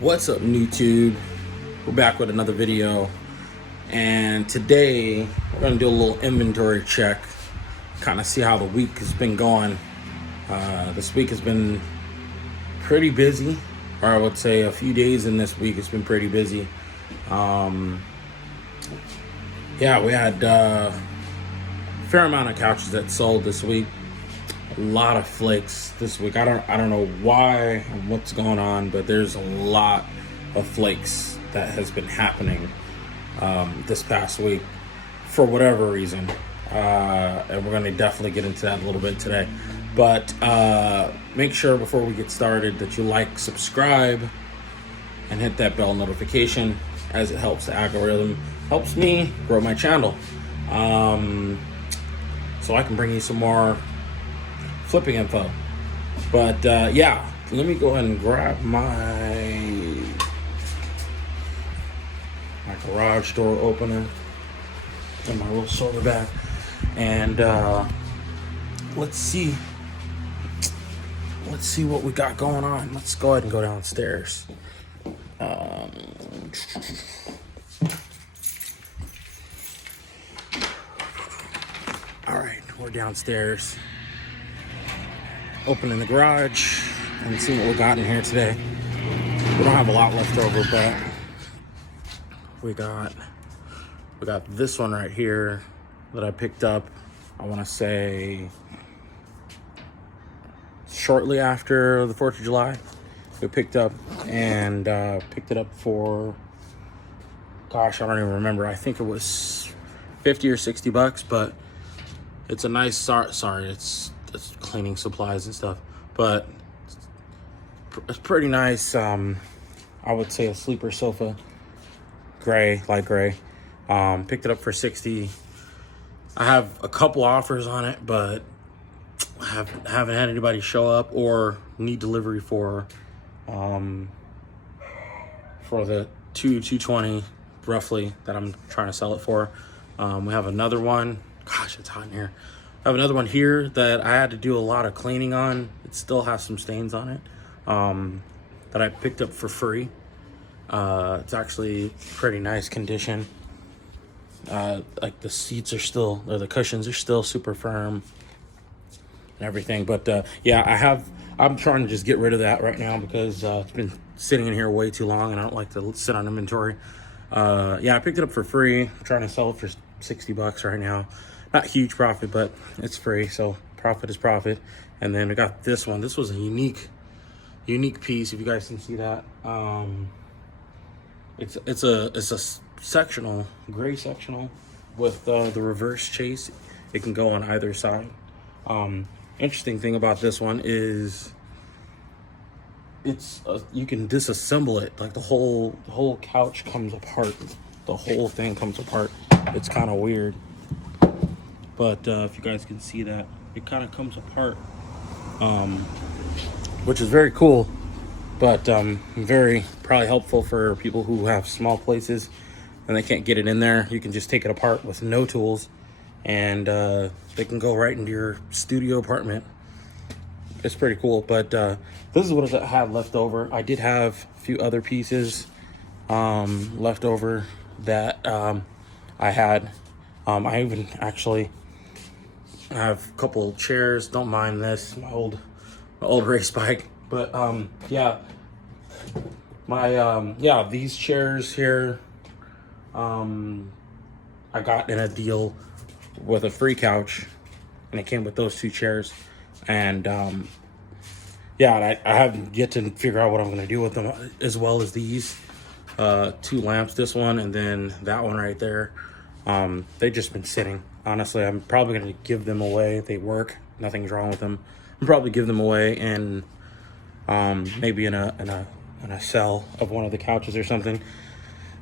What's up, YouTube? We're back with another video, and today we're gonna do a little inventory check, kind of see how the week has been going. This week has been pretty busy, or I would say a few days in this week has been pretty busy. Yeah, we had a fair amount of couches that sold this week. A lot of Flakes this week. I don't know why and what's going on, but there's a lot of Flakes that has been happening this past week for whatever reason, and we're going to definitely get into that a little bit today. But make sure before we get started that you like, subscribe, and hit that bell notification, as it helps the algorithm, helps me grow my channel, so I can bring you some more flipping info. But yeah, let me go ahead and grab my garage door opener and my little shoulder bag, and let's see what we got going on. Let's go ahead and go downstairs. All right, we're downstairs, opening the garage and see what we got in here today. We don't have a lot left over, but we got this one right here that I picked up, I want to say shortly after the 4th of July. We picked up and picked it up for, gosh, I don't even remember. I think it was 50 or 60 bucks, but it's a nice, sorry, it's cleaning supplies and stuff, but it's pretty nice. I would say a sleeper sofa, light gray. Picked it up for 60. I have a couple offers on it, but I haven't had anybody show up or need delivery for the 220 roughly that I'm trying to sell it for. We have another one. Gosh, it's hot in here. I have another one here that I had to do a lot of cleaning on. It still has some stains on it, that I picked up for free. It's actually pretty nice condition. Like the seats are still, or the cushions are still super firm and everything. But yeah, I'm trying to just get rid of that right now because it's been sitting in here way too long and I don't like to sit on inventory. Yeah, I picked it up for free. I'm trying to sell it for 60 bucks right now. Not huge profit, but it's free, so profit is profit. And then we got this one. This was a unique piece, if you guys can see that. It's a sectional, gray sectional with the reverse chase. It can go on either side. Interesting thing about this one is you can disassemble it. Like the whole couch comes apart. The whole thing comes apart. It's kind of weird. But if you guys can see that, it kind of comes apart, which is very cool, but very probably helpful for people who have small places and they can't get it in there. You can just take it apart with no tools, and they can go right into your studio apartment. It's pretty cool. But this is what I had left over. I did have a few other pieces left over that I had. I even actually have a couple chairs. Don't mind this, my old race bike. But yeah, my these chairs here, I got in a deal with a free couch, and it came with those two chairs. And yeah, I haven't yet to figure out what I'm going to do with them, as well as these two lamps, this one and then that one right there. They've just been sitting. Honestly, I'm probably going to give them away. They work. Nothing's wrong with them. I'm probably give them away and maybe in a sell of one of the couches or something.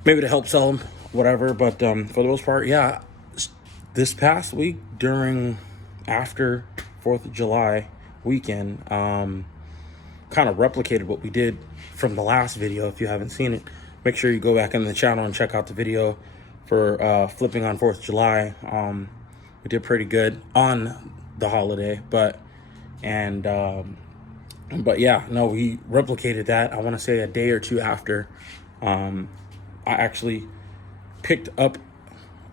Maybe to help sell them, whatever. But for the most part, yeah. This past week, after 4th of July weekend, kind of replicated what we did from the last video. If you haven't seen it, make sure you go back in the channel and check out the video for flipping on 4th of July. We did pretty good on the holiday, but But yeah, no, we replicated that. I want to say a day or two after. I actually picked up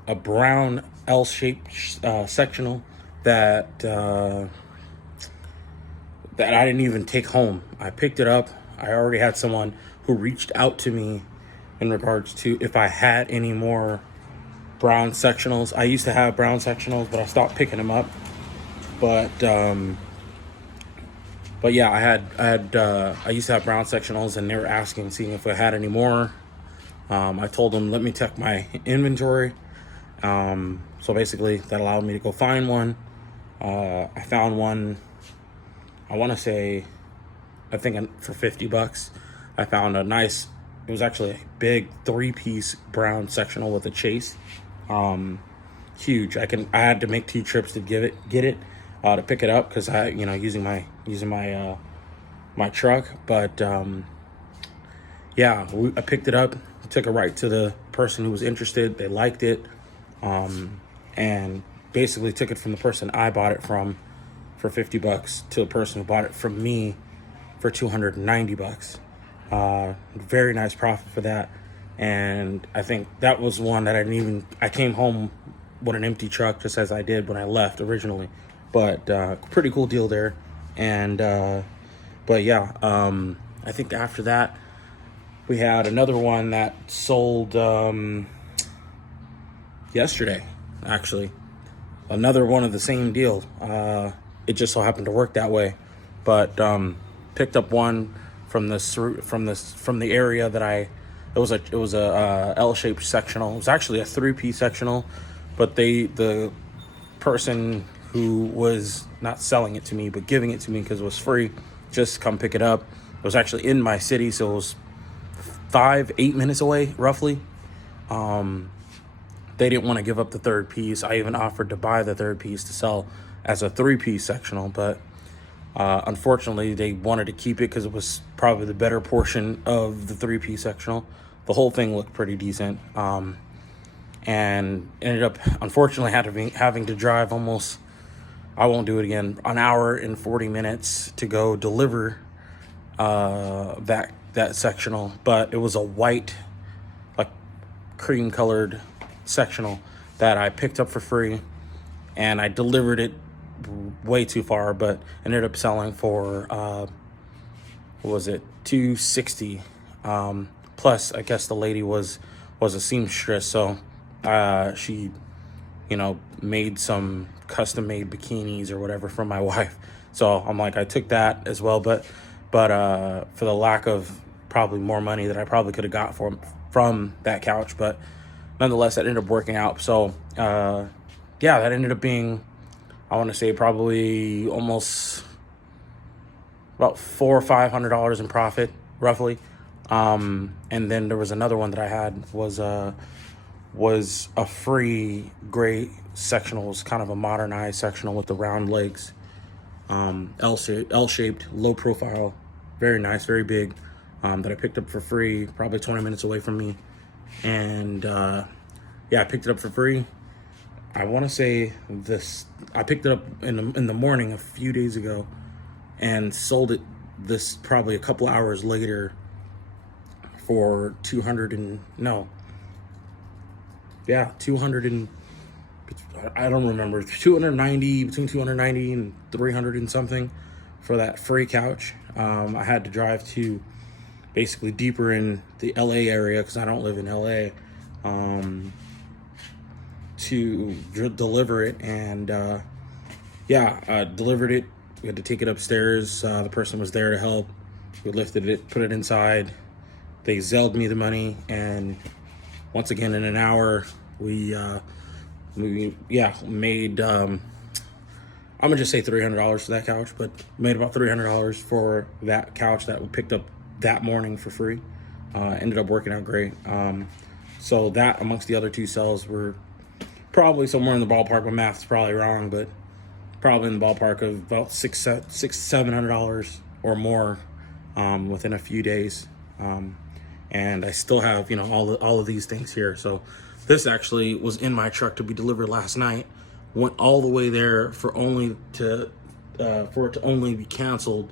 a brown L-shaped sectional that that I didn't even take home. I picked it up. I already had someone who reached out to me in regards to if I had any more brown sectionals. I used to have brown sectionals, but I stopped picking them up. But yeah, I used to have brown sectionals, and they were asking, seeing if I had any more. I told them, let me check my inventory. So basically, that allowed me to go find one. I found one. I want to say, I think for $50. I found a nice. It was actually a big 3-piece brown sectional with a chase. Huge. I had to make 2 trips to get it to pick it up, because I using my my truck. But yeah, I picked it up, took it right to the person who was interested. They liked it, and basically took it from the person I bought it from for $50 to the person who bought it from me for $290. Very nice profit for that. And I think that was one that I came home with an empty truck, just as I did when I left originally. But pretty cool deal there. And but yeah, I think after that we had another one that sold yesterday, actually. Another one of the same deal. It just so happened to work that way. But picked up one from the area that it was a L-shaped sectional. It was actually a 3-piece sectional, but the person who was not selling it to me but giving it to me because it was free, just come pick it up. It was actually in my city, so it was 8 minutes away roughly. They didn't want to give up the 3rd piece. I even offered to buy the 3rd piece to sell as a 3-piece sectional, but unfortunately, they wanted to keep it because it was probably the better portion of the 3-piece sectional. The whole thing looked pretty decent, and ended up, unfortunately, having to drive almost, I won't do it again, an hour and 40 minutes to go deliver that sectional. But it was a white, like cream-colored sectional that I picked up for free, and I delivered it way too far, but ended up selling for what was it, $260. Plus, I guess the lady was a seamstress, so she made some custom made bikinis or whatever for my wife. So I'm like, I took that as well, but for the lack of probably more money that I probably could have got from that couch, but nonetheless, that ended up working out. So yeah, that ended up being, I want to say, probably almost about $400 or $500 in profit, roughly. And then there was another one that I had was a free gray sectional. It was kind of a modernized sectional with the round legs, L-shaped, low profile, very nice, very big, that I picked up for free, probably 20 minutes away from me. And yeah, I picked it up for free. I want to say I picked it up in the morning a few days ago and sold it this probably a couple hours later for 200 and no. Yeah, 200 and I don't remember, 290, between 290 and 300 and something for that free couch. I had to drive to basically deeper in the LA area because I don't live in LA. To deliver it, and delivered it. We had to take it upstairs. The person was there to help. We lifted it, put it inside. They Zelled me the money, and once again in an hour we made I'm gonna just say $300 for that couch, but made about $300 for that couch that we picked up that morning for free. Ended up working out great. So that, amongst the other 2 sales, were probably somewhere in the ballpark. My math's probably wrong, but probably in the ballpark of about $700 or more within a few days. And I still have all of these things here. So this actually was in my truck to be delivered last night. Went all the way there for it to only be canceled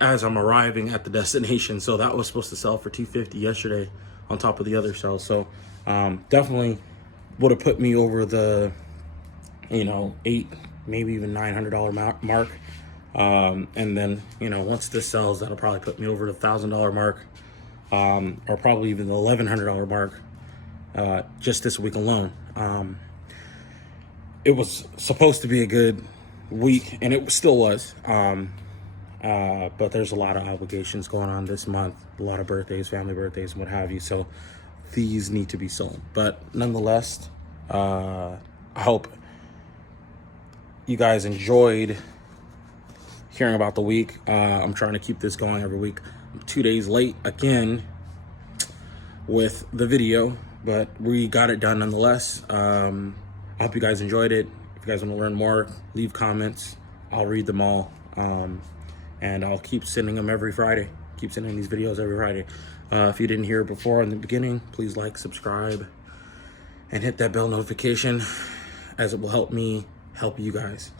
as I'm arriving at the destination. So that was supposed to sell for $250 yesterday on top of the other sales. So definitely would have put me over the, you know, $800, maybe even $900 mark. And then, you know, once this sells, that'll probably put me over the $1,000 mark, or probably even the $1,100 mark, just this week alone. It was supposed to be a good week, and it still was. But there's a lot of obligations going on this month, a lot of birthdays, family birthdays, and what have you. So these need to be sold. But nonetheless, I hope you guys enjoyed hearing about the week. I'm trying to keep this going every week. I'm 2 days late again with the video, but we got it done nonetheless. I hope you guys enjoyed it. If you guys want to learn more, leave comments. I'll read them all. And I'll keep sending them every Friday. Keep sending these videos every Friday. If you didn't hear it before in the beginning, please like, subscribe, and hit that bell notification, as it will help me help you guys.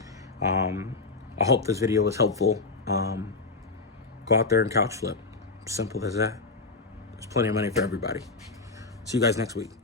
I hope this video was helpful. Go out there and couch flip. Simple as that. There's plenty of money for everybody. See you guys next week.